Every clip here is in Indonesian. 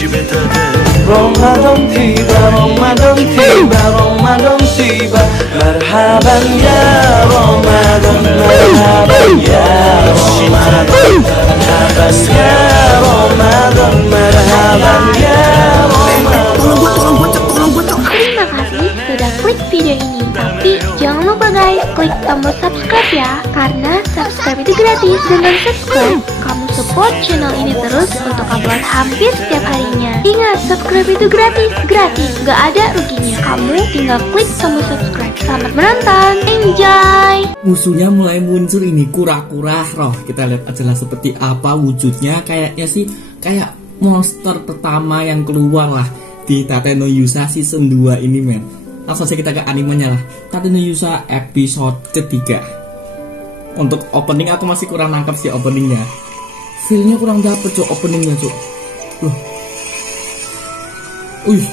Ramadan tiba, Ramadan tiba, Ramadan tiba. Marhaban ya Ramadan, marhaban ya Ramadan, marhaban ya Ramadan, marhaban ya Ramadan. Terima kasih sudah klik video ini. Tapi jangan lupa guys, klik tombol subscribe ya. Karena subscribe itu gratis. Dengan subscribe, kamu support channel ini terus untuk upload hampir setiap harinya. Ingat, subscribe itu gratis. Gratis, gak ada ruginya. Kamu tinggal klik tombol subscribe. Selamat menonton, enjoy. Musuhnya mulai muncul ini, kura-kura roh. Kita lihat aja lah seperti apa wujudnya. Kayaknya sih kayak monster pertama yang keluar lah di Tate no Yusa season 2 ini men. Langsung saja kita ke animenya lah. Tate no Yusa episode ketiga. Untuk opening aku masih kurang nangkep sih openingnya. Feelnya kurang dapet cok openingnya cok. Loh. Wih,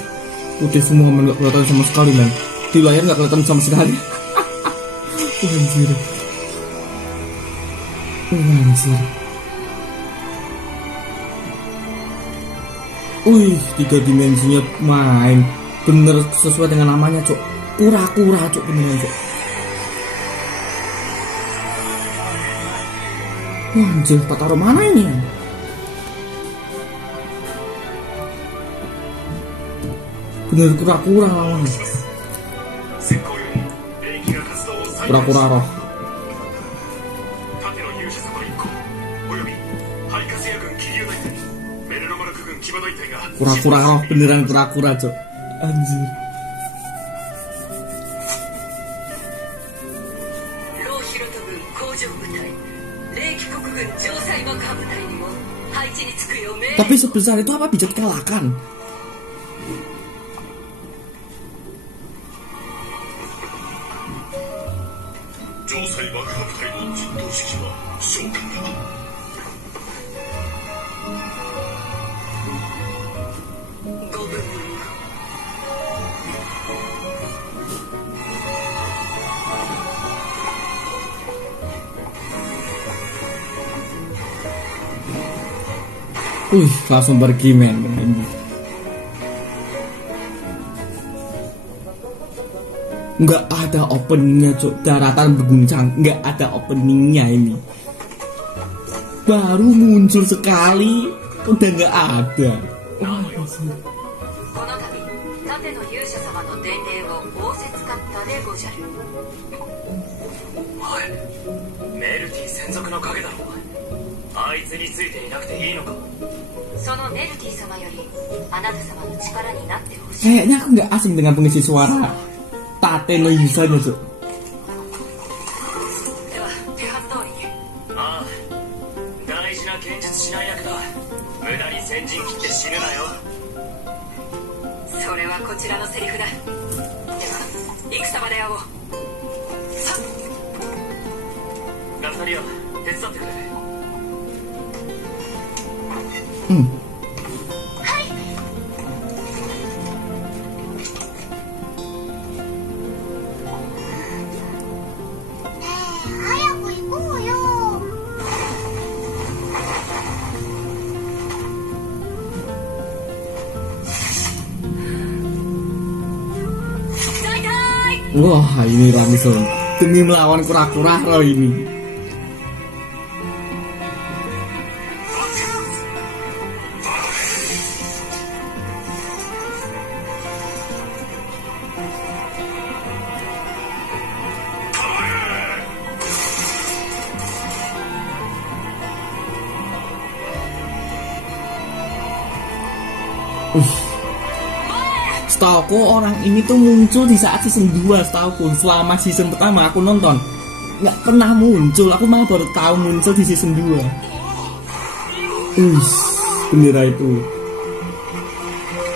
putih semua men, gak kelihatan sama sekali men. Di layar gak kelihatan sama sekali. Anjir. Anjir. Wih, 3 dimensinya main. Bener sesuai dengan namanya cok. Kura-kura cok beneran cok. Anjir, tak taruh mana ini? Bener kura-kura lawan. Kura-kura roh. Kura-kura roh, beneran kura-kura cok. Anjir. Tapi sebesar itu apa bisa dikalahkan? Langsung pergi men. Nggak ada openingnya cok. Daratan berguncang, nggak ada openingnya ini. Baru muncul sekali udah nggak ada. Kayaknya aku nggak asing dengan pengisi suara Tate no Yusa cok. Wah, ini langsung demi melawan kura-kura loh ini. Setauku orang ini tuh muncul di saat season 2 setauku. Selama season pertama aku nonton nggak pernah muncul. Aku malah baru tahu muncul di season 2. Bendera itu.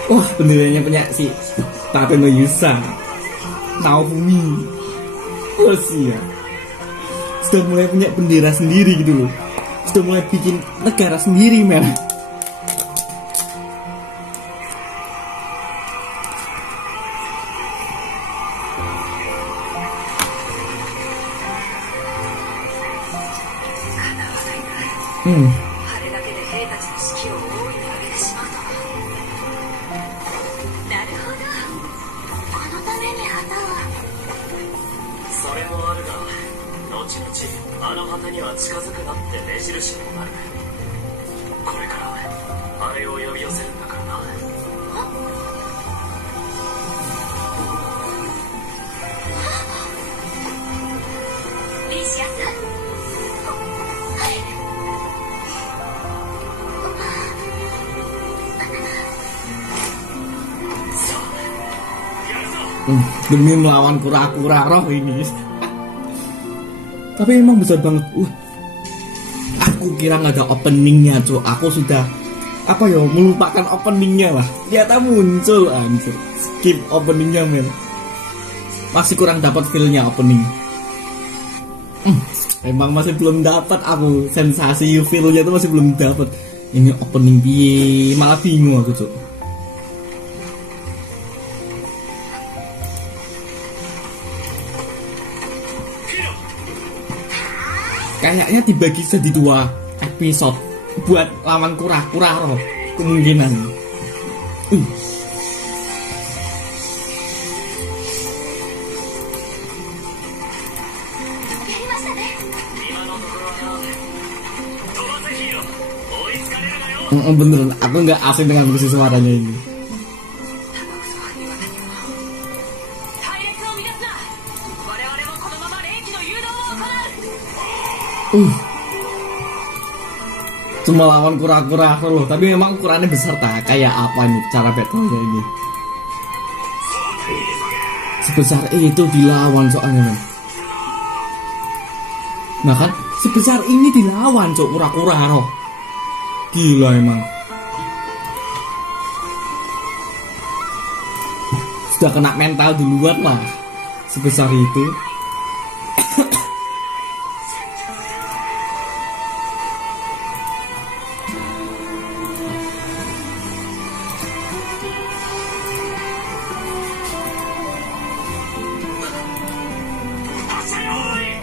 Wah, benderanya punya si Tate no Yusa, Naofumi. Wah sih ya. Sudah mulai punya bendera sendiri gitu loh. Sudah mulai bikin negara sendiri men. ちのちあの果てには近づくなって目印にもなる。これからあれを呼び寄せるんだからな。リシアさん、demi melawan kura-kura roh ini. Tapi emang besar banget. Aku kira nggak ada openingnya, Cuk. Aku sudah melupakan openingnya lah. Ternyata muncul, anjir. Skip openingnya, men. Masih kurang dapat feel-nya opening. Emang masih belum dapat aku sensasi feel-nya tuh masih belum dapat. Ini opening piye, malah bingung aku, Cuk. Kayaknya dibagi jadi 2 episode buat lawan kura-kura roh kemungkinan. Beneran, aku nggak asing dengan musik suaranya ini. Cuma lawan kura-kura loh, tapi memang ukurannya besar tak? Kayak apa nih cara battle-nya ini? Sebesar itu dilawan soalnya, man. Nah kan, sebesar ini dilawan cok kura-kura loh. Gila emang. Sudah kena mental duluan lah. Sebesar itu.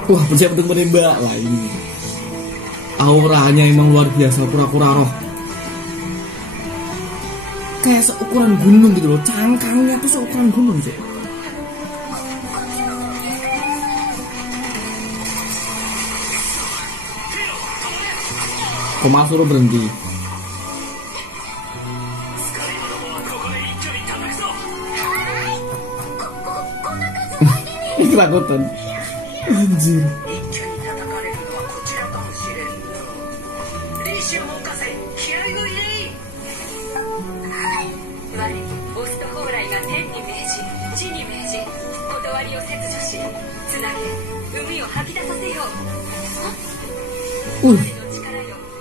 Wah, bersiap untuk menembak lah ini. Auranya emang luar biasa kura-kura roh. Kayak seukuran gunung gitu loh. Cangkangnya tuh seukuran gunung sih. Koma suruh berhenti. Ketakutan. Anjir.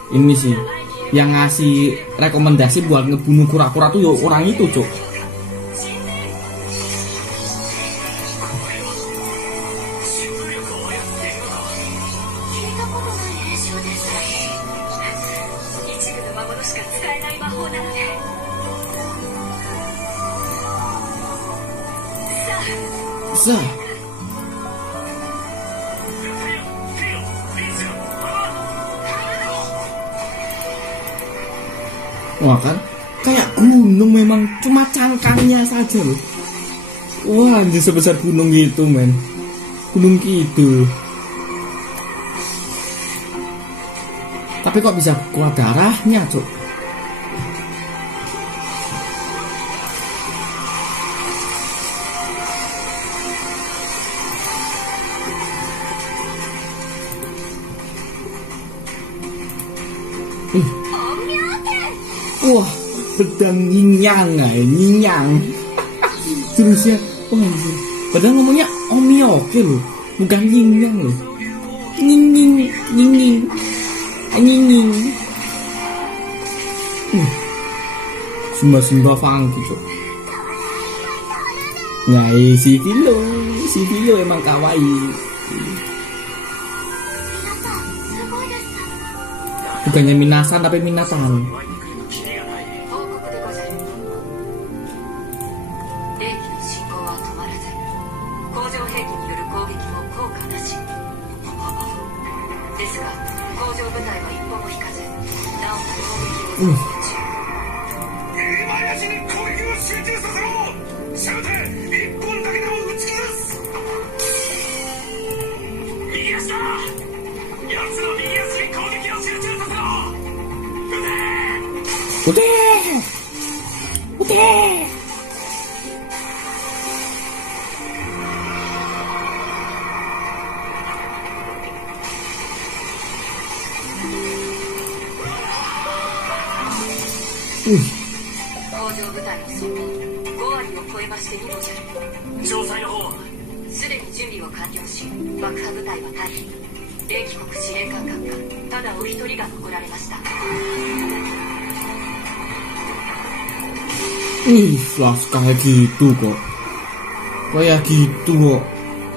Ini sih yang ngasih rekomendasi buat ngebunuh kura-kura tuh ya orang itu, Cuk. Wah kan, kayak gunung memang, cuma cangkangnya saja loh. Wah, anjir sebesar gunung gitu, men. Gunung gitu. Tapi kok bisa keluar darahnya, Cuk? Wah, pedang nyinyang, nyinyang. Terusnya, wah, padahal ngomongnya omioke loh, bukan nyinyang loh. Nying, nying, nying. Simba funky cok. Nah, si Filo emang kawaii. Bukannya minasan tapi minasan. Udah.詳細の方はすでに準備を完了し、爆破部隊は退避。霊気国司令官閣下、ただお一人が残られました。Langsung kayak gitu kok. Kayak gitu kok.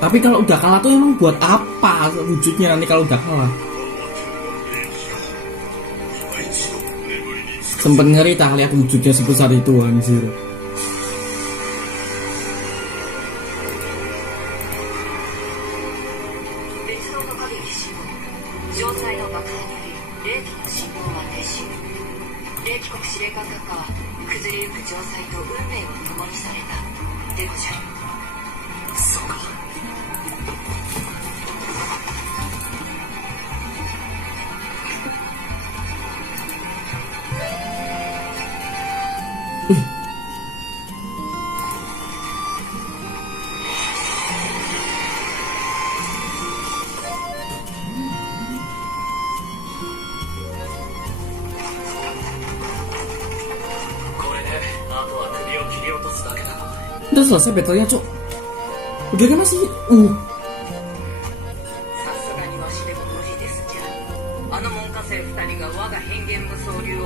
Tapi kalau udah kalah tuh emang buat apa wujudnya nanti kalau udah kalah? Sempet ngeri tak lihat wujudnya sebesar itu anjir. Udah selesai battle-nya, Cok. Udah kan masih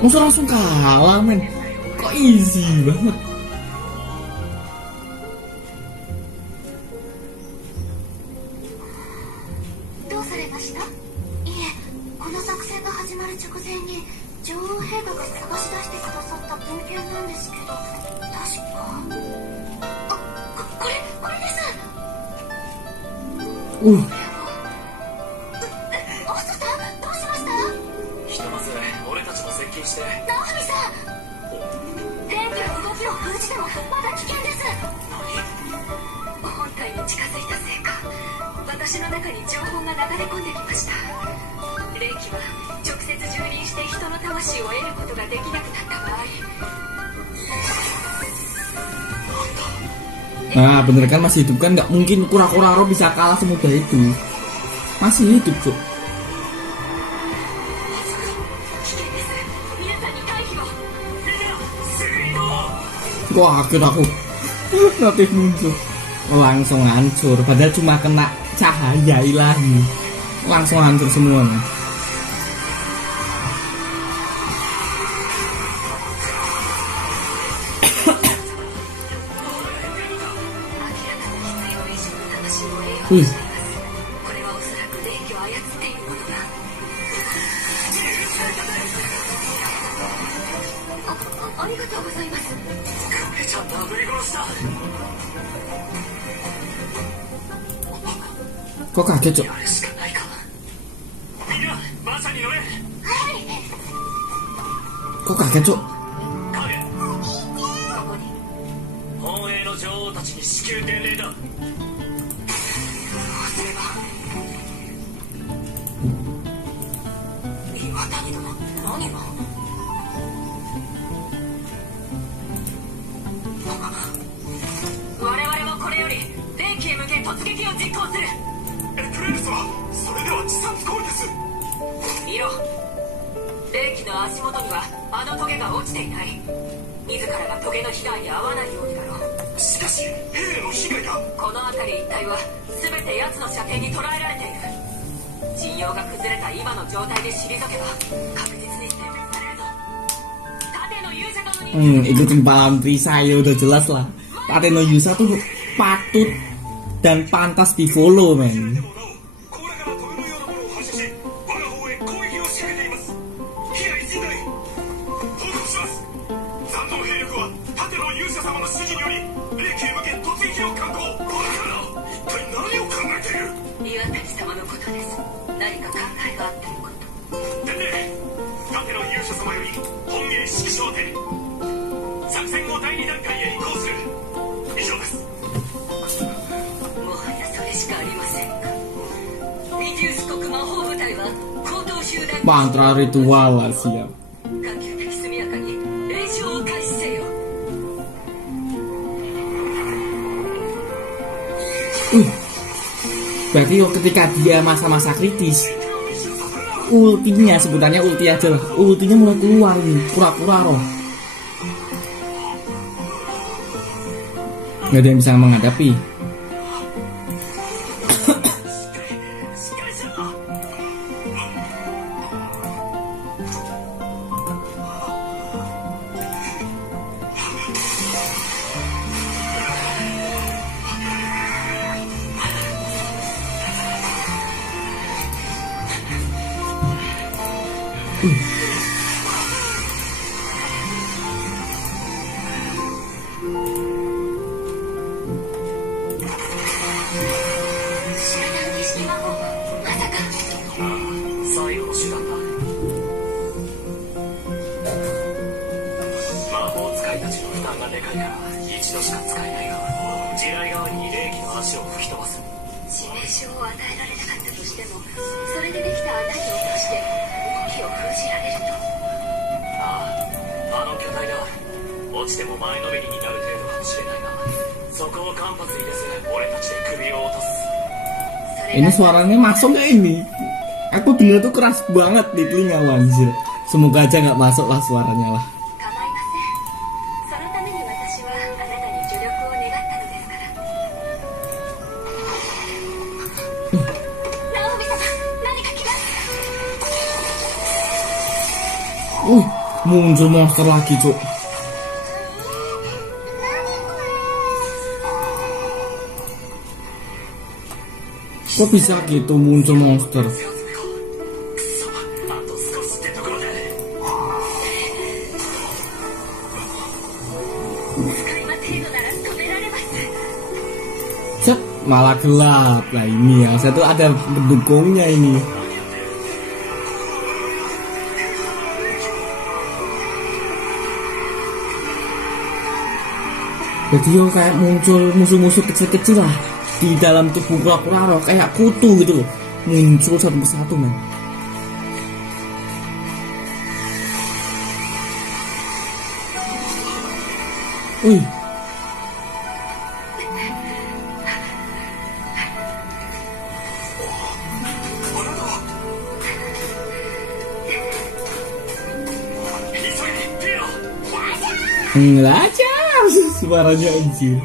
Masa langsung kalah, men. Kok easy banget. Nah bener kan masih hidup kan, nggak mungkin kura-kura roh bisa kalah semudah itu. Masih hidup, Cuk. Wah akhir aku notif muncul langsung hancur, padahal cuma kena cahaya ilahi langsung hancur semuanya. Kok kaget, Cok? Kok kaget, Cok? Ikutin palam Trisaya udah jelas lah. Tateno Yusa tuh patut dan pantas di follow, men. Mantra ritual lah siap. Berarti ketika dia masa-masa kritis, ultinya, sebutannya ulti aja lah, ultinya mulai keluar nih, kura-kura roh. Gak ada yang bisa menghadapi. Ini suaranya masuk ke ini. Aku dengar tuh keras banget di telinga, anjir. Semoga aja nggak masuk lah suaranya lah. Muncul monster lagi, cuk. Kok bisa gitu muncul monster? Cep, malah gelap. Nah ini ya, saya tuh ada pendukungnya ini. Jadi yo kayak muncul musuh-musuh kecil-kecil lah di dalam tubuh kura-kura, kayak kutu gitu loh, muncul satu persatu, man. Wih, ngelajar suaranya anjir.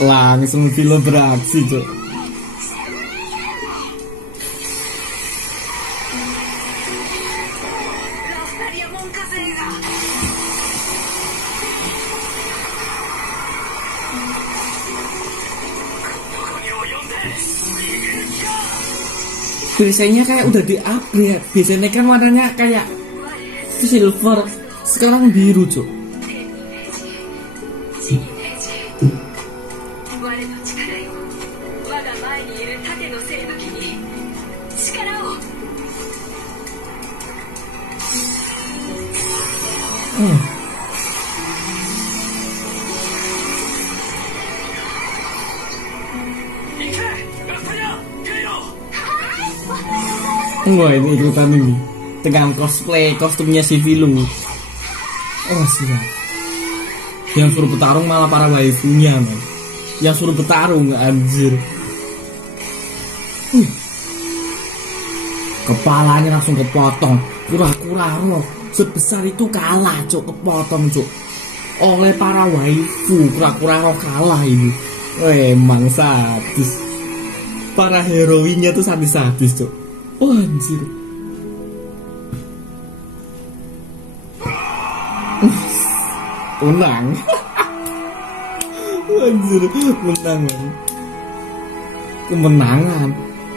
Langsung film beraksi, cok. Biasanya kayak udah di-upgrade. Biasanya kan warnanya kayak silver, sekarang biru, cok. Wah, ini ikutan ini dengan cosplay kostumnya si Vilu. Oh siap. Yang suruh bertarung malah para waifunya, man. Yang suruh bertarung, anjir. Kepalanya langsung kepotong. Kura-kura roh sebesar itu kalah, cok, kepotong, cok. Oleh para waifu, kura-kura roh kalah ini. Emang sadis. Para heroinnya tuh sadis-sadis, cok. Oh anjir. Tenang. Anjir, menang man. Kemenangan.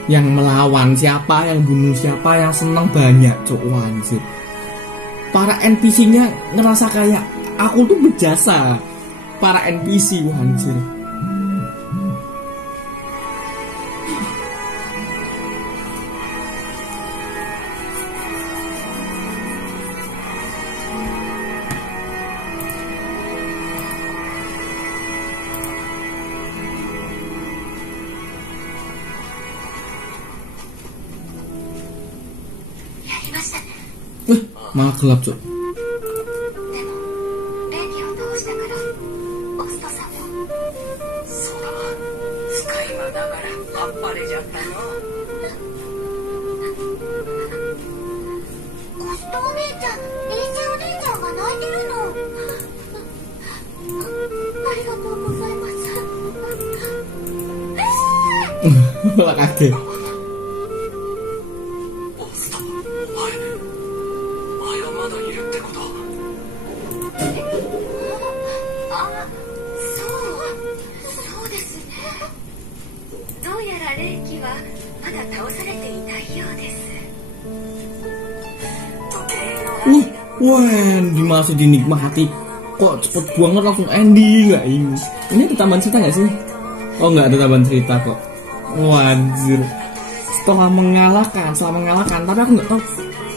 Yang melawan siapa, yang bunuh siapa, yang senang banyak, cok. Anjir. Para NPC-nya ngerasa kayak aku tuh berjasa. Para NPC, anjir. Malah gelap, cok. でも電気を通したからオストさんもそうだな。使い魔だからあっぱれじゃったの。オストお姉ちゃん、エージェお姉ちゃんが泣いてるの。ありがとうございます。 Malah kaget. オスト、前はまだいるってこと？そうですね。どうやら霊気はまだ倒されていないようです。 Wah, masih dinikmati. Kok cepet banget langsung ending nggak ini? Ini ada tambahan cerita nggak sih? Oh nggak ada tambahan cerita kok. Wajir. Setelah mengalahkan, tapi aku nggak tahu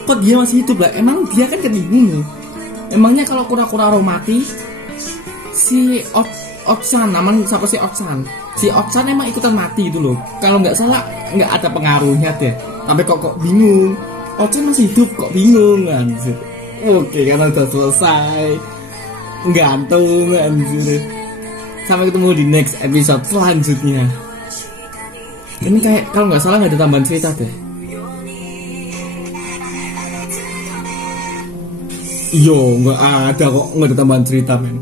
kok dia masih hidup lah. Emang dia kan jadi bunuh. Emangnya kalau kura-kura mati, si Otsan, namanya siapa sih Otsan? Si Otsan emang ikutan mati itu loh. Kalau nggak salah nggak ada pengaruhnya deh. Tapi kok bingung. Otsan masih hidup kok bingung anjir. Oke, karena udah selesai. Gantung anjir. Sampai ketemu di next episode selanjutnya. Ini kayak kalau nggak salah nggak ada tambahan cerita deh. Yo, nggak ada kok, nggak ada tambahan cerita men.